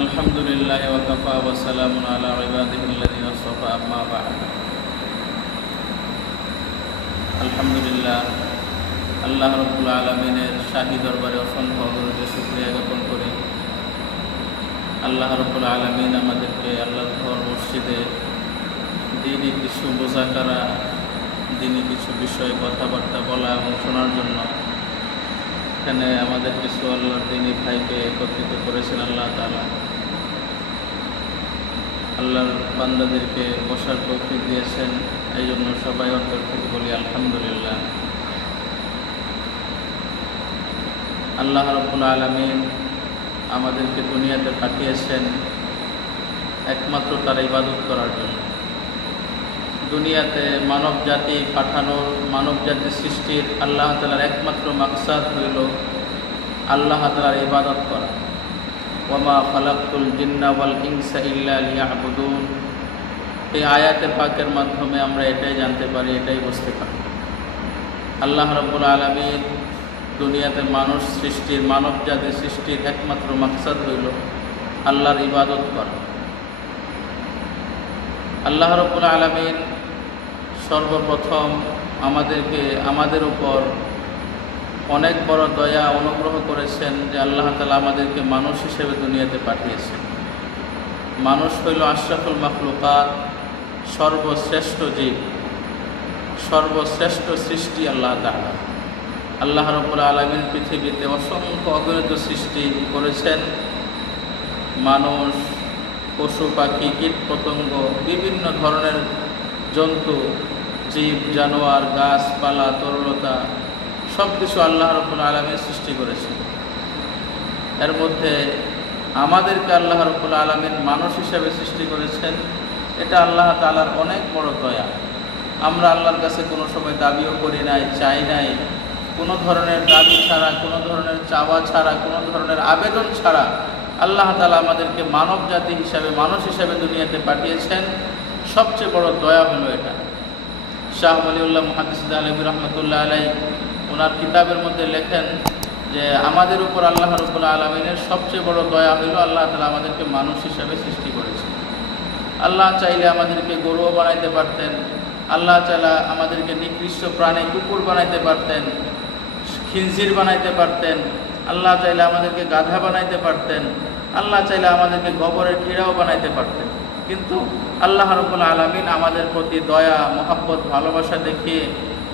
আলহামদুলিল্লাহ ওয়া কাফা ওয়া সালামুন আলা ইবাদিহিল্লাযিনা ইসতাফা আম্মা বা'দ। আলহামদুলিল্লাহ, আল্লাহ রাব্বুল আলামিনের শাহী দরবারে অসংখ্য অগণিত শুকরিয়া জ্ঞাপন করি। আল্লাহ রাব্বুল আলামিন আমাদেরকে আল্লাহর ঘর মসজিদে দ্বীনি কিছু মুযাকারা, দ্বীনি কিছু বিষয়ে কথাবার্তা বলা এবং শোনার জন্য এখানে আমাদের কিছু আল্লাহর দ্বীনি ভাইকে একত্রিত করেছেন আল্লাহ তাআলা। আল্লাহর বান্দাদেরকে বসার তৌফিক দিয়েছেন, এই জন্য সবাই অন্তর থেকে বলি আলহামদুলিল্লাহ। আল্লাহ রাব্বুল আলামিন আমাদেরকে দুনিয়াতে পাঠিয়েছেন একমাত্র তার ইবাদত করার জন্য। দুনিয়াতে মানব জাতি পাঠানোর, মানব জাতি সৃষ্টির আল্লাহ তাআলার একমাত্র মাকসাদ হইল আল্লাহ তাআলার ইবাদত করা। ওয়ামা খালাকতুল জিন্না ওয়াল ইনসা ইল্লা লিয়াবুদুন। এই আয়াতে পাকের মাধ্যমে আমরা এটাই জানতে পারি, এটাই বুঝতে পারি আল্লাহ রাব্বুল আলামিন দুনিয়াতে মানুষ সৃষ্টির, মানব জাতি সৃষ্টির একমাত্র মাকসাদ হইল আল্লাহর ইবাদত করা। আল্লাহ রাব্বুল আলামিন সর্বপ্রথম আমাদের উপর অনেক বড় দয়া অনুগ্রহ করেছেন যে আল্লাহ তাআলা আমাদেরকে মানুষ হিসেবে দুনিয়াতে পাঠিয়েছেন। মানুষ হইল আশরাফুল মাখলুকাত, সর্বশ্রেষ্ঠ জীব, সর্বশ্রেষ্ঠ সৃষ্টি আল্লাহ তাআলা। আল্লাহ রাব্বুল আলামিন পৃথিবীতে অসংখ্য অগণিত সৃষ্টি করেছেন। মানুষ, পশু পাখি, কীট পতঙ্গ, বিভিন্ন ধরনের জন্তু, জীব জানোয়ার, গাছপালা, তরলতা সব কিছু আল্লাহ রাব্বুল আলামিন সৃষ্টি করেছেন। এর মধ্যে আমাদেরকে আল্লাহ রাব্বুল আলামিন মানুষ হিসেবে সৃষ্টি করেছেন। এটা আল্লাহ তাআলার অনেক বড় দয়া। আমরা আল্লাহর কাছে কোনো সময় দাবিও করি নাই, চাই নাই। কোনো ধরনের দাবি ছাড়া, কোনো ধরনের চাওয়া ছাড়া, কোনো ধরনের আবেদন ছাড়া আল্লাহ তাআলা আমাদেরকে মানব জাতি হিসাবে, মানুষ হিসাবে দুনিয়াতে পাঠিয়েছেন। সবচেয়ে বড় দয়া হলো এটা। শাহ ওয়ালিউল্লাহ মুহাদ্দিস দেহলভী রহমতুল্লাহ আলাইহি ওনার কিতাবের মধ্যে লেখেন যে আমাদের উপর আল্লাহ রাব্বুল আলামিনের সবচেয়ে বড় দয়া হলো আল্লাহ তাআলা আমাদেরকে মানুষ হিসাবে সৃষ্টি করেছেন। আল্লাহ চাইলে আমাদেরকে গরুও বানাইতে পারতেন, আল্লাহ চাইলে আমাদেরকে নিকৃষ্ট প্রাণী কুকুর বানাইতে পারতেন, খিনজির বানাইতে পারতেন, আল্লাহ চাইলে আমাদেরকে গাধা বানাইতে পারতেন, আল্লাহ চাইলে আমাদেরকে গোবরের কীড়াও বানাইতে পারতেন। কিন্তু আল্লাহ রাব্বুল আলামিন আমাদের প্রতি দয়া, মহব্বত, ভালোবাসা দেখিয়ে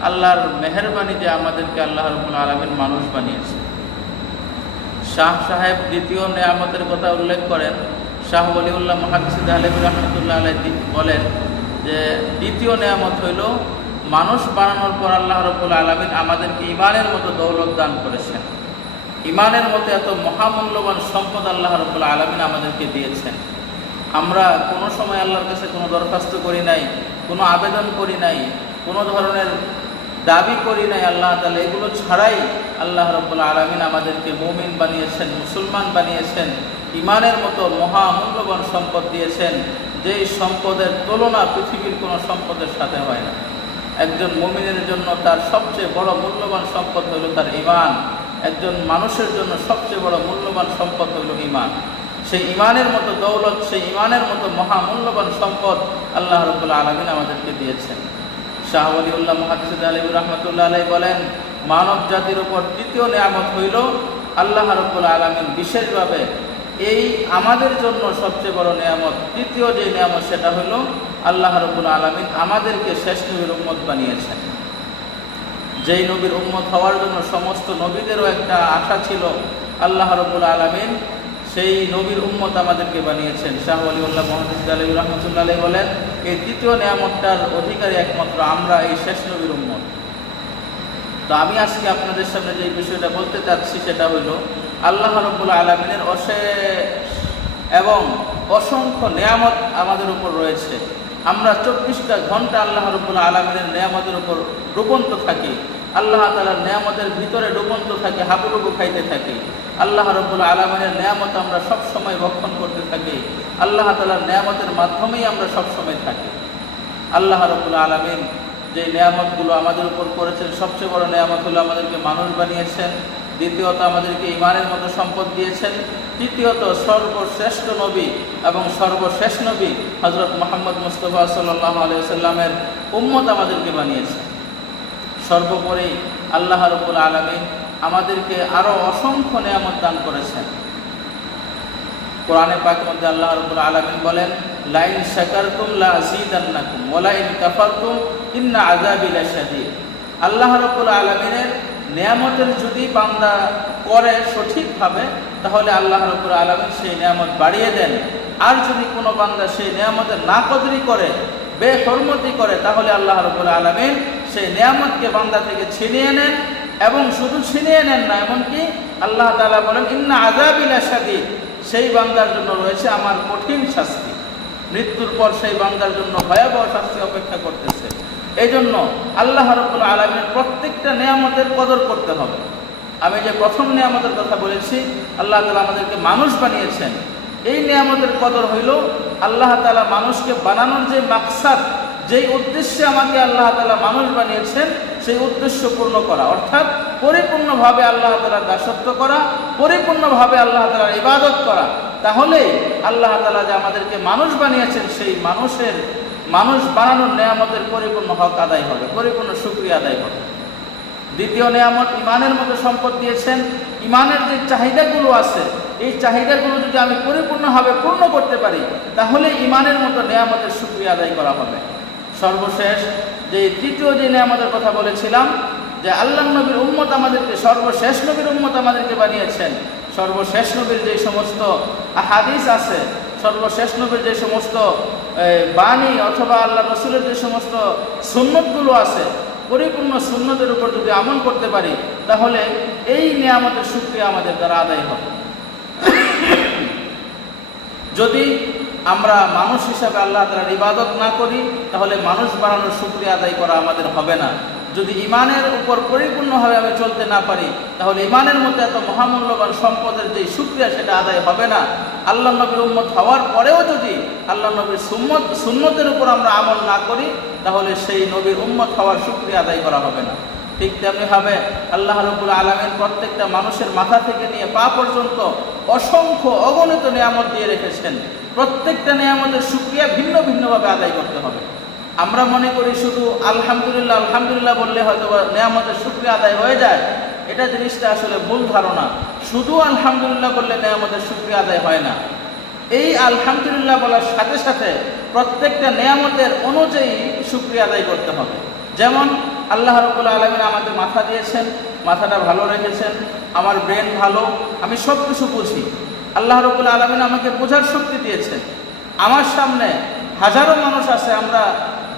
আল্লাহর মেহেরবানি যে আমাদেরকে আল্লাহ রাব্বুল আলামিন মানুষ বানিয়েছে। শাহ সাহেব দ্বিতীয় নেয়ামতের কথা উল্লেখ করেন। শাহ ওয়ালিউল্লাহ মুহাদ্দিস দেহলভী রহমতুল্লাহ আলাইহি বলেন যে দ্বিতীয় নেয়ামত হইল মানুষ বানানোর পর আল্লাহ রাব্বুল আলামিন আমাদেরকে ঈমানের মতো দৌলত দান করেছেন। ঈমানের মতো এত মহামূল্যবান সম্পদ আল্লাহ রাব্বুল আলামিন আমাদেরকে দিয়েছেন। আমরা কোনো সময় আল্লাহর কাছে কোনো দরখাস্ত করি নাই, কোনো আবেদন করি নাই, কোনো ধরনের দাবি করি নাই। আল্লাহ তাআলা এগুলো ছাড়াই আল্লাহ রাব্বুল আলামিন আমাদেরকে মুমিন বানিয়েছেন, মুসলমান বানিয়েছেন, ঈমানের মতো মহামূল্যবান সম্পদ দিয়েছেন, যেই সম্পদের তুলনা পৃথিবীর কোনো সম্পদের সাথে হয় না। একজন মুমিনের জন্য তার সবচেয়ে বড় মূল্যবান সম্পদ হইল তার ঈমান। একজন মানুষের জন্য সবচেয়ে বড় মূল্যবান সম্পদ হইল ঈমান। সেই ঈমানের মতো দৌলত, সেই ঈমানের মতো মহামূল্যবান সম্পদ আল্লাহ রাব্বুল আলামিন আমাদেরকে দিয়েছেন। শাহ ওয়ালিউল্লাহ মুহাদ্দিস দেহলভী রহমতুল্লাহ আলাইহি বলেন মানব জাতির উপর তৃতীয় নেয়ামত হইল আল্লাহ রাব্বুল আলামিন বিশেষভাবে এই আমাদের জন্য সবচেয়ে বড় নেয়ামত, তৃতীয় যে নেয়ামত সেটা হইল আল্লাহ রাব্বুল আলামিন আমাদেরকে শেষ নবীর উম্মত বানিয়েছেন। যেই নবীর উম্মত হওয়ার জন্য সমস্ত নবীদেরও একটা আশা ছিল, আল্লাহ রাব্বুল আলামিন সেই নবীর উম্মত আমাদেরকে বানিয়েছেন। শাহ ওয়ালিউল্লাহ মুহাদ্দিস দেহলভী রহমতুল্লাহ আলাইহি বলেন এই তৃতীয় নেয়ামতটার অধিকারী একমাত্র আমরা, এই শেষ নবীর উম্মত। তো আমি আজকে আপনাদের সামনে যে বিষয়টা বলতে চাচ্ছি সেটা হইল আল্লাহ রাব্বুল আলামিনের অশেষ এবং অসংখ্য নেয়ামত আমাদের উপর রয়েছে। আমরা 24টা ঘন্টা আল্লাহ রাব্বুল আলামিনের নেয়ামতের উপর ডুবন্ত থাকি, আল্লাহ তাআলার নেয়ামতের ভিতরে ডুবন্ত থাকি, হাবুডুবু খাইতে থাকি। আল্লাহ রাব্বুল আলামিনের নেয়ামত আমরা সব সময় ভক্ষণ করতে থাকি, আল্লাহ তাআলার নেয়ামতের মাধ্যমেই আমরা সব সময় থাকি। আল্লাহ রাব্বুল আলামিন যে নেয়ামতগুলো আমাদের উপর করেছেন, সবচেয়ে বড় নেয়ামত হলো আমাদেরকে মানুষ বানিয়েছেন। দ্বিতীয়ত আমাদেরকে ঈমানের মতো সম্পদ দিয়েছেন, তৃতীয়ত সর্বশ্রেষ্ঠ নবী এবং সর্বশেষ নবী হযরত মুহাম্মদ মুস্তাফা সাল্লাল্লাহু আলাইহি ওয়াসাল্লামের উম্মত আমাদেরকে বানিয়েছেন। সর্বোপরি আল্লাহ রাব্বুল আলামিন আমাদেরকে আরও অসংখ্য নিয়ামত দান করেছেন। কোরআনে পাকের মধ্যে আল্লাহ রাব্বুল আলামিন বলেন, লাইন শাকারতুম লাযীদান্নাকুম ওয়া লাইন কাফারতুম ইন্না আযাবি লাশাদীদ। আল্লাহ রাব্বুল আলামিনের নিয়ামতের যদি বান্দা করে সঠিকভাবে, তাহলে আল্লাহ রাব্বুল আলামিন সেই নিয়ামত বাড়িয়ে দেন। আর যদি কোনো বান্দা সেই নিয়ামতের নাকদরি করে, বেহরমতি করে, তাহলে আল্লাহ রাব্বুল আলামিন সেই নিয়ামতকে বান্দা থেকে ছিনিয়ে নেন। এবং শুধু ছিনিয়ে নেন না, এমনকি আল্লাহ তাআলা বলেন, ইন্না আযাবি লাশাদীদ, সেই বান্দার জন্য রয়েছে আমার কঠিন শাস্তি। মৃত্যুর পর সেই বান্দার জন্য ভয়াবহ শাস্তি অপেক্ষা করতেছে। এই জন্য আল্লাহ রাব্বুল আলামিনের প্রত্যেকটা নিয়ামতের কদর করতে হবে। আমি যে প্রথম নিয়ামতের কথা বলেছি, আল্লাহ তাআলা আমাদেরকে মানুষ বানিয়েছেন, এই নিয়ামতের কদর হইল আল্লাহ তাআলা মানুষকে বানানোর যে মাকসাদ, যেই উদ্দেশ্যে আমাকে আল্লাহ তাআলা মানুষ বানিয়েছেন, সেই উদ্দেশ্য পূর্ণ করা, অর্থাৎ পরিপূর্ণভাবে আল্লাহ তাআলার দাসত্ব করা, পরিপূর্ণভাবে আল্লাহ তাআলার ইবাদত করা। তাহলে আল্লাহ তাআলা যে আমাদেরকে মানুষ বানিয়েছেন, সেই মানুষ বানানোর নিয়ামতের পরিপূর্ণ হক আদায় হবে, পরিপূর্ণ শুকরিয়া আদায় হবে। দ্বিতীয় নিয়ামত ঈমানের মতো সম্পদ দিয়েছেন। ঈমানের যে চাহিদাগুলো আছে, এই চাহিদাগুলো যদি আমি পরিপূর্ণভাবে পূর্ণ করতে পারি, তাহলে ঈমানের মতো নিয়ামতের শুকরিয়া আদায় করা হবে। সর্বশেষ যে তৃতীয় যে নিয়ামতের কথা বলেছিলাম, যে আল্লাহ নবীর উম্মত আমাদেরকে, সর্বশেষ নবীর উম্মত আমাদেরকে বানিয়েছেন। সর্বশেষ নবীর যে সমস্ত হাদিস আছে, সর্বশেষ নবীর যে সমস্ত বাণী অথবা আল্লাহ রসুলের যে সমস্ত সুন্নতগুলো আছে, পরিপূর্ণ সুন্নতের উপর যদি আমল করতে পারি, তাহলে এই নিয়ামতের শুকরিয়া আমাদের দ্বারা আদায় হবে। যদি আমরা মানুষ হিসাবে আল্লাহ তাআলার ইবাদত না করি, তাহলে মানুষ বানানোর শুকরিয়া আদায় করা আমাদের হবে না। যদি ঈমানের উপর পরিপূর্ণভাবে আমি চলতে না পারি, তাহলে ঈমানের মধ্যে এত মহামূল্যবান সম্পদের যে শুকরিয়া, সেটা আদায় হবে না। আল্লাহ নবীর উম্মত হওয়ার পরেও যদি আল্লাহ নবীর সুন্নতের উপর আমরা আমল না করি, তাহলে সেই নবীর উম্মত হওয়ার শুকরিয়া আদায় করা হবে না। ঠিক তেমনিভাবে আল্লাহ রাব্বুল আলামিন প্রত্যেকটা মানুষের মাথা থেকে নিয়ে পা পর্যন্ত অসংখ্য অগণিত নিয়ামত দিয়ে রেখেছেন। প্রত্যেকটা নিয়ামতের শুকরিয়া ভিন্ন ভিন্নভাবে আদায় করতে হবে। আমরা মনে করি শুধু আলহামদুলিল্লাহ আলহামদুলিল্লাহ বললে হয়তো নিয়ামতের শুকরিয়া আদায় হয়ে যায়। এটা জিনিসটা আসলে ভুল ধারণা। শুধু আলহামদুলিল্লাহ বললে নিয়ামতের শুকরিয়া আদায় হয় না। এই আলহামদুলিল্লাহ বলার সাথে সাথে প্রত্যেকটা নিয়ামতের অনুযায়ী শুকরিয়া আদায় করতে হবে। যেমন আল্লাহ রাব্বুল আলামিন আমাকে মাথা দিয়েছেন, মাথাটা ভালো রেখেছেন, আমার ব্রেন ভালো, আমি সব কিছু বুঝি। আল্লাহ রাব্বুল আলামিন আমাকে বোঝার শক্তি দিয়েছেন। আমার সামনে হাজারো মানুষ আছে, আমরা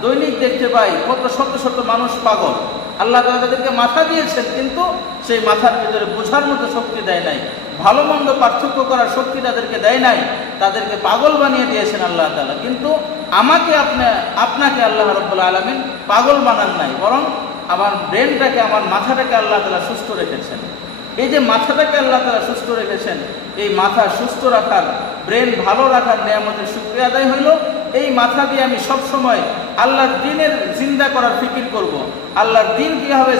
দৈনিক দেখতে পাই কত শত শত মানুষ পাগল। আল্লাহ তাআলা তাদেরকে মাথা দিয়েছেন, কিন্তু সেই মাথার ভিতরে বোঝার মতো শক্তি দেয় নাই, ভালো মন্দ পার্থক্য করার শক্তি তাদেরকে দেয় নাই, তাদেরকে পাগল বানিয়ে দিয়েছেন আল্লাহ তাআলা। কিন্তু আমাকে আপনাকে আল্লাহ রাব্বুল আলামিন পাগল বানান নাই, বরং আমার ব্রেনটাকে, আমার মাথাটাকে আল্লাহ তাআলা সুস্থ রেখেছেন। এই যে মাথাটাকে আল্লাহ তাআলা সুস্থ রেখেছেন, এই মাথা সুস্থ রাখার, ব্রেন ভালো রাখার নিয়ামতের শুকরিয়া আদায় হইল। এই মাথা দিয়ে আমি সব সময় আল্লাহর দ্বীনের জিন্দা করার ফিকির করব। আল্লাহর দ্বীন কীভাবে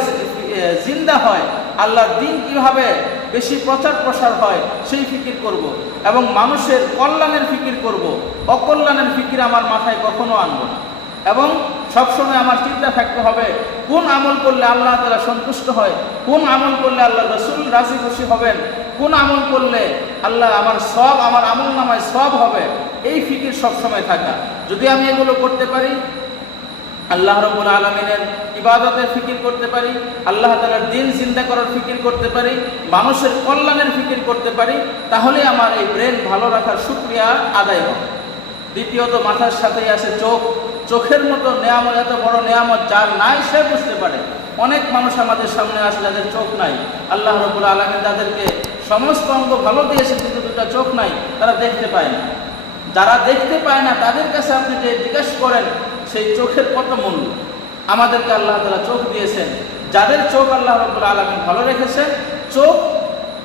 জিন্দা হয়, আল্লাহর দ্বীন কীভাবে বেশি প্রচার প্রসার হয়, সেই ফিকির করব। এবং মানুষের কল্যাণের ফিকির করব। অকল্যাণের ফিকির আমার মাথায় কখনো আনব না। এবং সবসময় আমার চিন্তা থাকতে হবে, কোন আমল করলে আল্লাহ তাআলা সন্তুষ্ট হয়, কোন আমল করলে আল্লাহ রাসূল রাজি খুশি হবেন, কোন আমল করলে আল্লাহ আমার আমল নামায় সওয়াব হবে, এই ফিকির সবসময় থাকা। যদি আমি এগুলো করতে পারি, আল্লাহ রাব্বুল আলামিনের ইবাদতের ফিকির করতে পারি, আল্লাহ তাআলার দ্বীন চিন্তা করার ফিকির করতে পারি, মানুষের কল্যাণের ফিকির করতে পারি, তাহলে আমার এই ব্রেন ভালো রাখার শুকরিয়া আদায় হবে। দ্বিতীয়ত মাথার সাথেই আছে চোখ। চোখের মতো নিয়ামত, এত বড় নিয়ামত যার নাই সে বুঝতে পারে। অনেক মানুষ আমাদের সামনে আসে যাদের চোখ নাই। আল্লাহ রাব্বুল আলামিন তাদেরকে সমস্ত অঙ্গ ভালো দিয়েছে, কিন্তু দুটা চোখ নাই, তারা দেখতে পায় না। যারা দেখতে পায় না তাদের কাছে আপনি যে জিজ্ঞাসা করেন সেই চোখের কত মূল্য। আমাদেরকে আল্লাহ তাআলা চোখ দিয়েছেন। যাদের চোখ আল্লাহ রাব্বুল আলামিন ভালো রেখেছেন, চোখ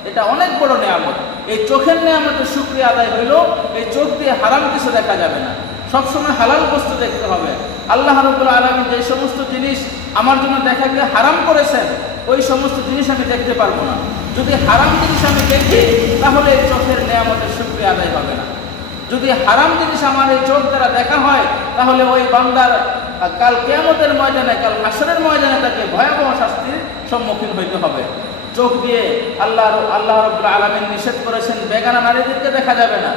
এটা অনেক বড় নিয়ামত। এই চোখের নিয়ামতের শুকরিয়া আদায় হইল, এই চোখ দিয়ে হারাম কিছু দেখা যাবে না, সবসময় হালাল বস্তু দেখতে হবে। আল্লাহ রাব্বুল আলামিন যে সমস্ত জিনিস আমার জন্য দেখাকে হারাম করেছেন, ওই সমস্ত জিনিস আমি দেখতে পারবো না। যদি হারাম জিনিস আমি দেখি তাহলে এই চোখের নেয়ামতের শুকরিয়া আদায় হবে না। যদি হারাম জিনিস আমার এই চোখ দ্বারা দেখা হয় তাহলে ওই বান্দার কাল কিয়ামতের ময়দানে, কাল হাসরের ময়দানে তাকে ভয়াবহ শাস্তির সম্মুখীন হইতে হবে। চোখ দিয়ে আল্লাহ রাব্বুল আলামিন নিষেধ করেছেন বেগানা নারীদেরকে দেখা যাবে না।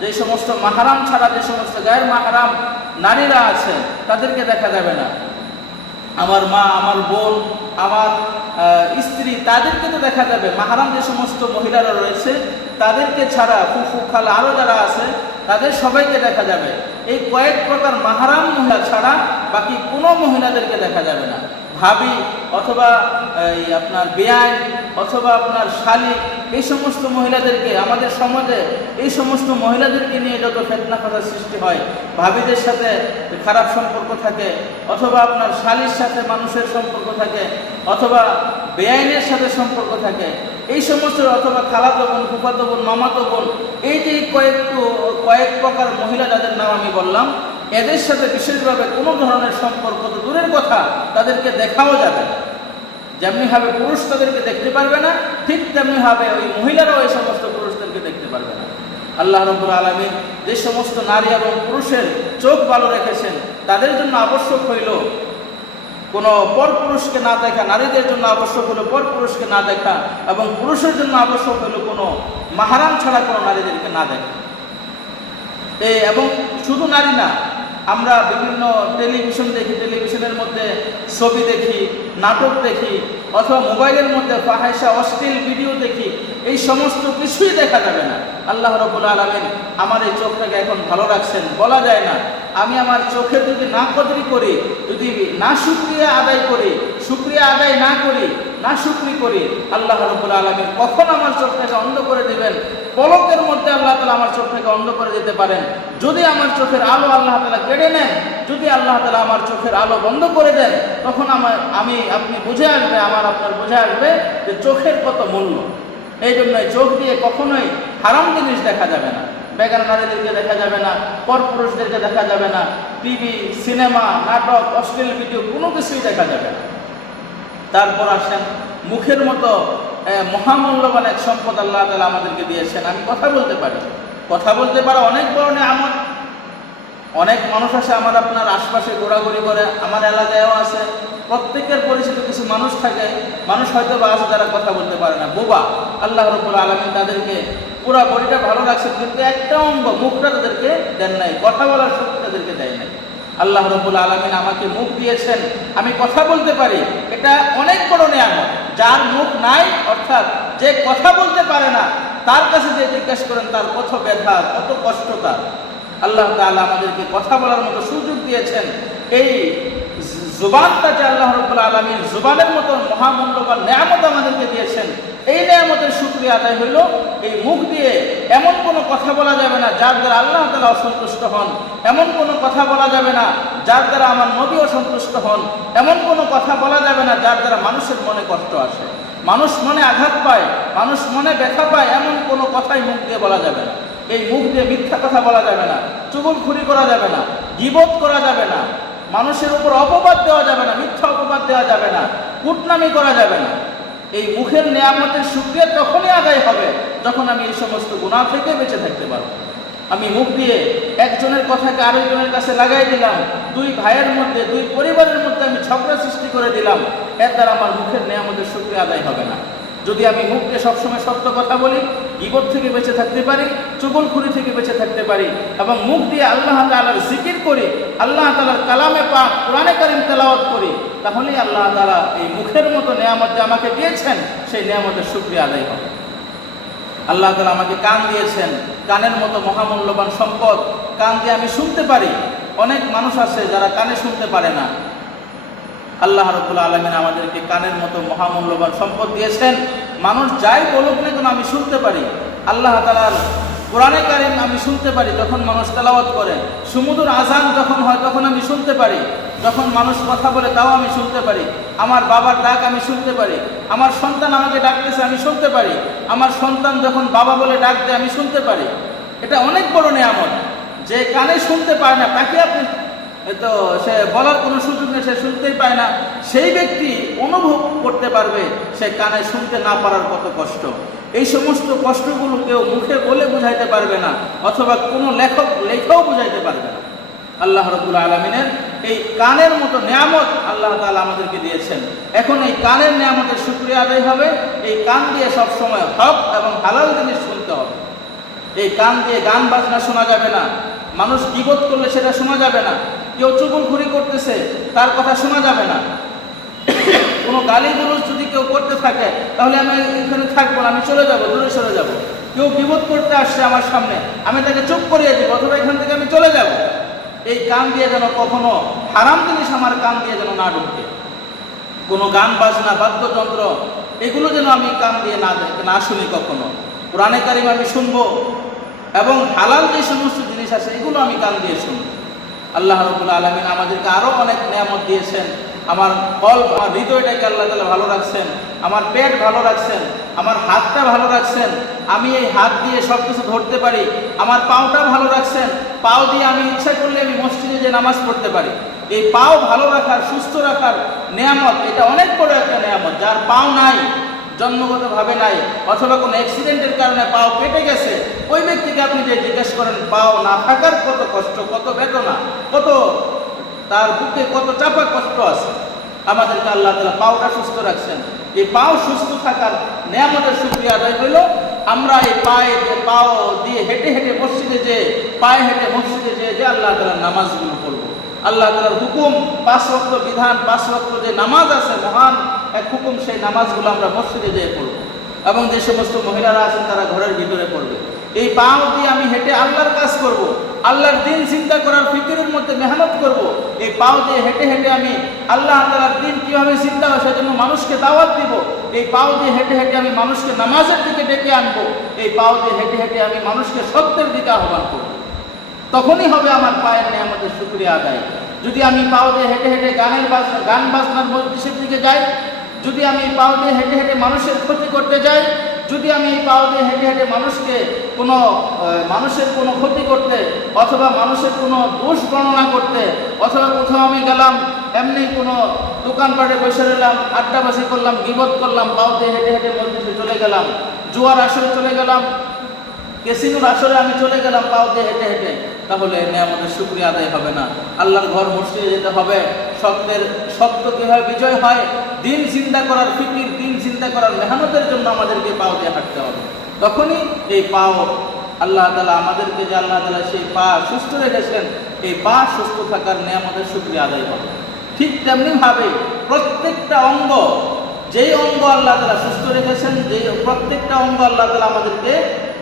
যে সমস্ত মাহরাম ছাড়া যে সমস্ত গায়ের মাহরাম নারীরা আছে তাদেরকে দেখা যাবে না। আমার মা, আমার বোন, আমার স্ত্রী, তাদেরকে তো দেখা যাবে। মাহরাম যে সমস্ত মহিলারা রয়েছে তাদেরকে ছাড়া ফুফু, খালা আরও যারা আছে তাদের সবাইকে দেখা যাবে। এই কয়েক প্রকার মাহরাম মহিলা ছাড়া বাকি কোনো মহিলাদেরকে দেখা যাবে না। ভাবি অথবা আপনার বেয়াই অথবা আপনার শালী, এই সমস্ত মহিলাদেরকে আমাদের সমাজে এই সমস্ত মহিলাদেরকে নিয়ে যত ফিতনা ফাসাদ সৃষ্টি হয়, ভাবিদের সাথে খারাপ সম্পর্ক থাকে, অথবা আপনার শালীর সাথে মানুষের সম্পর্ক থাকে, অথবা বেআইনের সাথে সম্পর্ক থাকে, এই সমস্ত, অথবা খালাতো বোন, ফুফাতো বোন, মামাতো বোন, এই যে কয়েক প্রকার মহিলা যাদের নাম আমি বললাম, এদের সাথে বিশেষভাবে কোনো ধরনের সম্পর্ক তো দূরের কথা, তাদেরকে দেখাও যাবে না। যেমনিভাবে পুরুষ তাদেরকে দেখতে পারবে না, ঠিক তেমনিভাবে ওই মহিলারাও এই সমস্ত পুরুষদেরকে দেখতে পারবে না। আল্লাহ রাব্বুল আলামিন যে সমস্ত নারী এবং পুরুষের চোখ ভালো রেখেছেন তাদের জন্য আবশ্যক হইল কোনো পরপুরুষকে না দেখা, নারীদের জন্য আবশ্যক হলো পরপুরুষকে না দেখা, এবং পুরুষের জন্য আবশ্যক হলো কোনো মাহরাম ছাড়া কোনো নারীদেরকে না দেখা। এবং শুধু নারী না, আমরা বিভিন্ন টেলিভিশন দেখি, টেলিভিশনের মধ্যে ছবি দেখি, নাটক দেখি, অথবা মোবাইলের মধ্যে ফাহিশা অশ্লীল ভিডিও দেখি, এই সমস্ত কিছুই দেখা যাবে না। আল্লাহ রাব্বুল আলামিন আমার এই চোখটাকে এখন ভালো রাখছেন, বলা যায় না। আমি আমার চোখের যদি না কদরি করি, যদি না শুকরিয়া আদায় করি, শুকরিয়া আদায় না করি, না শুকরি করি, আল্লাহ রাব্বুল আলামিন কখন আমার চোখটাকে অন্ধ করে দিবেন, পলকের মধ্যে আল্লাহ তাআলা আমার চোখটাকে অন্ধ করে দিতে পারেন। যদি আমার চোখের আলো আল্লাহ তাআলা কেড়ে নেন, যদি আল্লাহ তাআলা আমার চোখের আলো বন্ধ করে দেন, তখন আপনি বুঝে আসবে, আপনার বুঝে আসবে যে চোখের কত মূল্য। এই জন্যই চোখ দিয়ে কখনোই হারাম জিনিস দেখা যাবে না। বেগানা নারীদেরকে দেখা যাবে না, পরপুরুষদেরকে দেখা যাবে না, টিভি, সিনেমা, নাটক, অশ্লীল ভিডিও কোনো কিছুই দেখা যাবে না। তারপর আসেন মুখের মতো মহামূল্যবান এক সম্পদ আল্লাহ তাআলা আমাদেরকে দিয়েছেন। আমি কথা বলতে পারি, কথা বলতে পারা অনেক বড় নিয়ামত। অনেক মানুষ আছে আমার আপনার আশপাশে ঘোরাঘুরি করে, আমার এলাকায়ও আছে, প্রত্যেকের পরিচিত কিছু মানুষ থাকে, মানুষ হয়তো বা আছে যারা কথা বলতে পারে না, বোবা। আল্লাহ রাব্বুল আলামিন তাদেরকে পুরা বডিটা ভালো রাখছেন, কিন্তু একটা অঙ্গ, মুখটা তাদেরকে দেন নাই, কথা বলার শক্তি তাদেরকে দেয় নাই। আল্লাহ রাব্বুল আলামিন আমাকে মুখ দিয়েছেন, আমি কথা বলতে পারি, এটা অনেক বড় নিয়ামত। যার মুখ নাই, অর্থাৎ যে কথা বলতে পারে না, তার কাছে যে জিজ্ঞাসা করেন তার কত ব্যথা, কত কষ্ট তার। আল্লাহ তাআলা আমাদেরকে কথা বলার মতো সুযোগ দিয়েছেন। এই জুবানটা যে আল্লাহ রাব্বুল আলামিন জুবানের মতো মহামূল্যবান নিয়ামত আমাদেরকে দিয়েছেন, এই নিয়ামতের শুকরিয়া আদায় হইল এই মুখ দিয়ে। এমন কোনো কথা বলা যাবে না যার দ্বারা আল্লাহ তাআলা অসন্তুষ্ট হন, এমন কোনো কথা বলা যাবে না যার দ্বারা আমার নবী অসন্তুষ্ট হন, এমন কোনো কথা বলা যাবে না যার দ্বারা মানুষের মনে কষ্ট আসে, মানুষ মনে আঘাত পায়, মানুষ মনে ব্যথা পায়, এমন কোনো কথাই মুখ দিয়ে বলা যাবে না। এই মুখ দিয়ে মিথ্যা কথা বলা যাবে না, চুগলখুরি করা যাবে না, গীবত করা যাবে না, মানুষের উপর অপবাদ দেওয়া যাবে না, মিথ্যা অপবাদ দেওয়া যাবে না, কুটনামি করা যাবে না। এই মুখের নিয়ামতের শুকরিয়া তখনই আদায় হবে যখন আমি এই সমস্ত গুনাহ থেকে বেঁচে থাকতে পারবো। আমি মুখ দিয়ে একজনের কথাকে আরেকজনের কাছে লাগাই দিলাম, দুই ভাইয়ের মধ্যে, দুই পরিবারের মধ্যে আমি ঝগড়া সৃষ্টি করে দিলাম, এর দ্বারা আমার মুখের নিয়ামতের শুকরিয়া আদায় হবে না। যদি আমি মুখ দিয়ে সবসময় সত্য কথা বলি, গীবত থেকে বেঁচে থাকতে পারি, চুগলখুরি থেকে বেঁচে থাকতে পারি, এবং মুখ দিয়ে আল্লাহ তাআলার জিকির করি, আল্লাহ তাআলার কালামে পাক কোরআনে কারীম তেলাওয়াত করি, তাহলেই আল্লাহ তাআলা এই মুখের মতো নিয়ামত যে আমাকে দিয়েছেন সেই নিয়ামতের শুকরিয়া আদায় হবে। আল্লাহ তাআলা আমাকে কান দিয়েছেন, কানের মতো মহামূল্যবান সম্পদ। কান দিয়ে আমি শুনতে পারি। অনেক মানুষ আছে যারা কানে শুনতে পারে না। আল্লাহ রাব্বুল আলামিন আমাদেরকে কানের মতো মহামূল্যবান সম্পদ দিয়েছেন। মানুষ যাই বলুক না কেন আমি শুনতে পারি। আল্লাহ তাআলার কোরআনে কারীম আমি শুনতে পারি, যখন মানুষ তেলাওয়াত করে। সুমধুর আযান যখন হয় তখন আমি শুনতে পারি। যখন মানুষ কথা বলে তাও আমি শুনতে পারি। আমার বাবার ডাক আমি শুনতে পারি। আমার সন্তান আমাকে ডাকতেছে আমি শুনতে পারি। আমার সন্তান যখন বাবা বলে ডাক দেয় আমি শুনতে পারি। এটা অনেক বড় নিয়ামত। যে কানে শুনতে পারে না তাকে আপনি তো সে বলার কোনো সুযোগ নেই, সে শুনতেই পায় না, সেই ব্যক্তি অনুভব করতে পারবে সে কানে শুনতে না পারার কত কষ্ট। এই সমস্ত কষ্টগুলো কেউ মুখে বলে বুঝাইতে পারবে না, অথবা কোনো লেখাও বুঝাইতে পারবে না। আল্লাহ রাব্বুল আলামিনের এই কানের মতো নিয়ামত আল্লাহ তাআলা আমাদেরকে দিয়েছেন। এখন এই কানের নিয়ামতের শুকরিয়া আদায় হবে, এই কান দিয়ে সব সময় হক এবং হালাল জিনিস শুনতে হবে। এই কান দিয়ে গান বাজনা শোনা যাবে না, মানুষ গীবত করলে সেটা শোনা যাবে না, কেউ চুগলখড়ি করতেছে তার কথা শোনা যাবে না, কোনো গালিগুলোজ যদি কেউ করতে থাকে তাহলে আমি এখানে থাকবো না, আমি চলে যাব, দূরে সরে যাব। কেউ গীবত করতে আসছে আমার সামনে, আমি তাকে চুপ করিয়ে দিব, অথবা এখান থেকে আমি চলে যাব। এই কান দিয়ে যেন কখনো হারাম জিনিস আমার কান দিয়ে যেন না ঢুকে, কোনো গান বাজনা বাদ্যযন্ত্র এগুলো যেন আমি কান দিয়ে না শুনি কখনো। কোরআনে কারিম আমি শুনবো এবং হালাল যে সমস্ত জিনিস আছে এগুলো আমি কান দিয়ে শুনবো। আল্লাহ রাব্বুল আলামিন আমাদেরকে আরও অনেক নিয়ামত দিয়েছেন। আমার কল্প, আমার হৃদয়টাকে আল্লাহ তাআলা ভালো রাখছেন, আমার পেট ভালো রাখছেন, আমার হাতটা ভালো রাখছেন, আমি এই হাত দিয়ে সব কিছু ধরতে পারি, আমার পাওটা ভালো রাখছেন, পাও দিয়ে আমি ইচ্ছা করলে আমি মসজিদে যে নামাজ পড়তে পারি। এই পাও ভালো রাখার, সুস্থ রাখার নিয়ামত, এটা অনেক বড় একটা নিয়ামত। যার পাও নাই, জন্মগতভাবে নাই, অথবা কোনো অ্যাক্সিডেন্টের কারণে পাও কেটে গেছে, ওই ব্যক্তিকে আপনি যে জিজ্ঞেস করেন পাও না থাকার কত কষ্ট, কত বেদনা, কত তার বুকে কত চাপা কষ্ট আছে। আমাদেরকে আল্লাহ তাআলা পাওটা সুস্থ রাখছেন। এই পাও সুস্থ থাকার নিয়ামতের শুকরিয়া আদায় হইল আমরা এই পাও দিয়ে হেঁটে হেঁটে মসজিদে পায়ে হেঁটে মসজিদে যে আল্লাহ তাআলার নামাজগুলো পড়ব। আল্লাহ তাআলার হুকুম, 5 ওয়াক্ত বিধান, 5 ওয়াক্ত যে নামাজ আছে, মহান এক হুকুম, সেই নামাজগুলো আমরা মসজিদে যেয়ে পড়ব। এবং যে সমস্ত মহিলারা আছেন তারা ঘরের ভিতরে পড়বে। এই পাও দিয়ে আমি হেঁটে আল্লাহর কাজ করব, আল্লাহর দিন চিন্তা করার ফিকিরের মধ্যে মেহনত করব। এই পাও দিয়ে হেঁটে হেঁটে আমি আল্লাহ তাআলার দিন কীভাবে চিন্তা হয় সেজন্য মানুষকে দাওয়াত দিব। এই পাও দিয়ে হেঁটে হেঁটে আমি মানুষকে নামাজের দিকে ডেকে আনবো। এই পাও দিয়ে হেঁটে হেঁটে আমি মানুষকে সত্যের দিকে আহ্বান করব। তখনই হবে আমার পায়ের নিয়ামতের শুকরিয়া আদায়। যদি আমি পাও দিয়ে হেঁটে হেঁটে গান বাজনার মজলিসের দিকে যাই, যদি আমি এই পাও দিয়ে হেঁটে হেঁটে মানুষের ক্ষতি করতে যাই, যদি আমি এই পাও দিয়ে হেঁটে হেঁটে মানুষের কোনো ক্ষতি করতে, অথবা মানুষের কোনো দোষ বর্ণনা করতে, অথবা কোথাও আমি গেলাম এমনি কোনো দোকানপাটে বসে রইলাম, আড্ডাবাজি করলাম, গীবত করলাম, পাও দিয়ে হেঁটে হেঁটে মসজিদে চলে গেলাম, জুয়ার আসরে চলে গেলাম, ক্যাসিনোর আসরে আমি চলে গেলাম পাও দিয়ে হেঁটে হেঁটে, তাহলে নিয়ামতের শুকরিয়া আদায় হবে না। আল্লাহর ঘর মসজিদে যেতে হবে, সত্য কীভাবে বিজয় হয়, দিন চিন্তা করার ফিকির, দিন চিন্তা করার মেহনতের জন্য আমাদেরকে পাও দিয়ে হাঁটতে হবে। তখনই এই পাও আল্লাহ তাআলা আমাদেরকে, যে আল্লাহ তাআলা সেই পা সুস্থ রেখেছেন, এই পা সুস্থ থাকার নিয়ামতের শুকরিয়া আদায় হবে। ঠিক তেমনিভাবে প্রত্যেকটা অঙ্গ, যেই অঙ্গ আল্লাহ তাআলা সুস্থ রেখেছেন, যেই প্রত্যেকটা অঙ্গ আল্লাহ তাআলা আমাদেরকে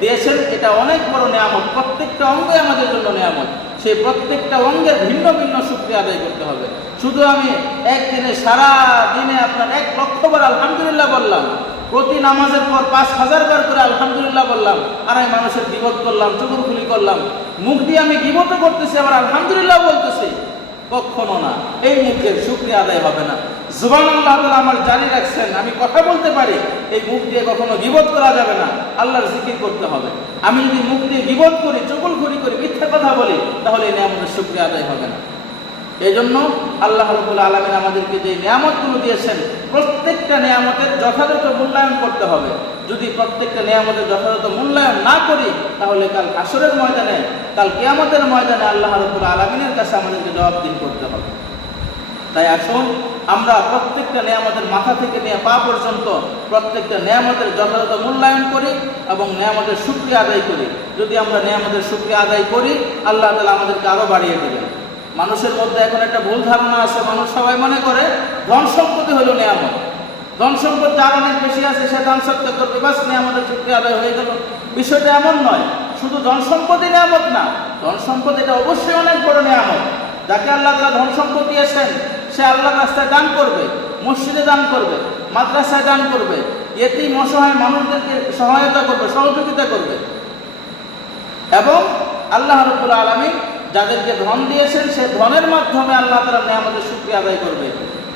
দিয়েছেন, এটা অনেক বড় নিয়ামত। প্রত্যেকটা অঙ্গে আমাদের জন্য নিয়ামত। সেই প্রত্যেকটা অঙ্গের ভিন্ন ভিন্ন শুকরিয়া আদায় করতে হবে। শুধু আমি একদিনে, সারা দিনে আপনার 1 লক্ষ বার আলহামদুলিল্লাহ বললাম, প্রতি নামাজের পর 5000 বার করে আলহামদুলিল্লাহ বললাম, আর আমি মানুষের গীবত করলাম, চুগলখড়ি করলাম, মুখ দিয়ে আমি গীবতও করতেছি আবার আলহামদুলিল্লাহ বলতেছি, কখনো না। এই মুখের শুকরিয়া আদায় হবে না। জুবান আল্লাহ তাআলা আমার জারি রাখছেন, আমি কথা বলতে পারি, এই মুখ দিয়ে কখনো গীবত করা যাবে না, আল্লাহর জিকির করতে হবে। আমি যদি মুখ দিয়ে গীবত করি, চুগলখড়ি করি, মিথ্যা কথা বলি, তাহলে এই নিয়ামতের শুকরিয়া আদায় হবে না। এই জন্য আল্লাহ রাব্বুল আলামিন আমাদেরকে যে নিয়ামতগুলো দিয়েছেন, প্রত্যেকটা নিয়ামতের যথাযথ মূল্যায়ন করতে হবে। যদি প্রত্যেকটা নিয়ামতের যথাযথ মূল্যায়ন না করি, তাহলে কাল হাসরের ময়দানে, কাল কিয়ামতের ময়দানে আল্লাহ রাব্বুল আলামিনের কাছে আমাদেরকে জবাবদিহি করতে হবে। তাই আসুন আমরা প্রত্যেকটা নিয়ামতের মাথা থেকে নিয়ে পা পর্যন্ত প্রত্যেকটা নিয়ামতের যথাযথ মূল্যায়ন করি এবং নিয়ামতের শুকরিয়া আদায় করি। যদি আমরা নিয়ামতের শুকরিয়া আদায় করি, আল্লাহ তাআলা আমাদেরকে আরও বাড়িয়ে দেবেন। মানুষের মধ্যে এখন একটা ভুল ধারণা আছে, মানুষ সবাই মনে করে ধন সম্পত্তি হলো নিয়ামত, ধন সম্পদ যার অনেক বেশি আছে সে দান সৎকার করবে, বাস নিয়ামতের শুকরিয়া আদায় হয়ে গেল। বিষয়টা এমন নয়। শুধু ধন সম্পদই নিয়ামত না, ধন সম্পদ এটা অবশ্যই অনেক বড় নিয়ামত। যাকে আল্লাহ তাআলা ধন সম্পদ দিয়েছেন, সে আল্লাহর রাস্তায় দান করবে, মসজিদে দান করবে, মাদ্রাসায় দান করবে, এতিম অসহায় মানুষদেরকে সহায়তা করবে, সহযোগিতা করবে। এবং আল্লাহ রাব্বুল আলামিন যাদেরকে ধন দিয়েছেন, সে ধনের মাধ্যমে আল্লাহ তাআলার নিয়ামতের শুকরিয়া আদায় করবে।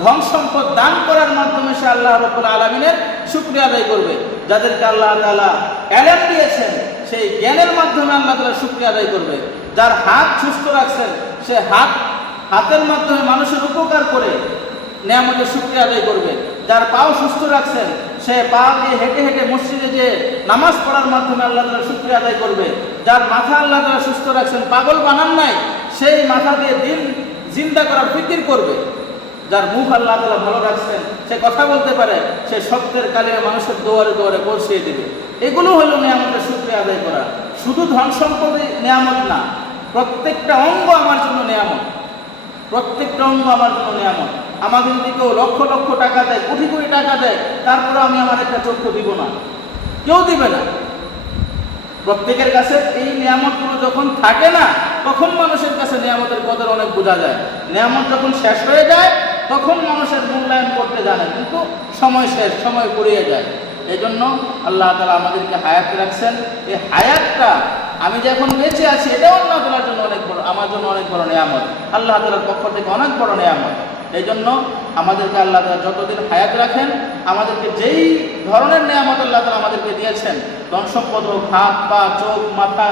ধন সম্পদ দান করার মাধ্যমে সে আল্লাহ রাব্বুল আলামিনের শুকরিয়া আদায় করবে। যাদেরকে আল্লাহ তাআলা ইলম দিয়েছেন, সেই জ্ঞানের মাধ্যমে আল্লাহ তাআলা শুকরিয়া আদায় করবে। যার হাত সুস্থ রাখছেন, সে হাত হাতের মাধ্যমে মানুষের উপকার করে নিয়ামতের শুকরিয়া আদায় করবে। যার পাও সুস্থ রাখছেন সে পা দিয়ে হেঁটে হেঁটে মসজিদে যে নামাজ পড়ার মাধ্যমে আল্লাহ তাআলা শুকরিয়া আদায় করবে। যার মাথা আল্লাহ তাআলা সুস্থ রাখছেন, পাগল বানান নাই, সেই মাথা দিয়ে দিন জিন্দা করার ফিকির করবে। যার মুখ আল্লাহ তাআলা ভালো রাখছেন, সে কথা বলতে পারে, সে সত্যের কালিমা মানুষের দুয়ারে দুয়ারে পৌঁছিয়ে দেবে। এগুলো হলো নিয়ামতের শুকরিয়া আদায় করা। শুধু ধন সম্পদে নিয়ামত না, প্রত্যেকটা অঙ্গ আমার জন্য নিয়ামত, প্রত্যেকটা অঙ্গ আমার জন্য নিয়ামত। আমাকে যদি কেউ লক্ষ লক্ষ টাকা দেয়, কোটি কোটি টাকা দেয়, তারপরে আমি আমার একটা চক্ষু দিব না, কেউ দিবে না। প্রত্যেকের কাছে এই নিয়ামতগুলো যখন থাকে না, তখন মানুষের কাছে নিয়ামতের কদর অনেক বোঝা যায়। নিয়ামত যখন শেষ হয়ে যায়, তখন মানুষের মূল্যায়ন করতে জানে, কিন্তু সময় শেষ, সময় ফুরিয়ে যায়। এই জন্য আল্লাহ তাআলা আমাদেরকে হায়াত রাখছেন। এই হায়াতটা আমি যে এখন বেঁচে আছি, এটাও আল্লাহ তাআলার জন্য অনেক বড়, আমার জন্য অনেক বড় নিয়ামত, আল্লাহ তাআলার পক্ষ থেকে অনেক বড় নিয়ামত। এই জন্য আমাদেরকে আল্লাহ তাআলা যতদিন হায়াত রাখেন, আমাদেরকে যেই ধরনের নিয়ামত আল্লাহ তাআলা আমাদেরকে দিয়েছেন, ধন সম্পদ হোক, হাত পা চোখ মাথা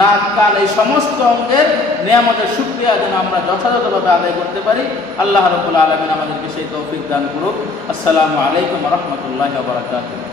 নাক কান, এই সমস্ত অঙ্গের নিয়ামতের শুকরিয়া যেন আমরা যথাযথভাবে আদায় করতে পারি। আল্লাহ রাব্বুল আলামিন আমাদেরকে সেই তৌফিক দান করুক। আসসালামু আলাইকুম ওয়া রাহমাতুল্লাহি ওয়া বারাকাতুহু।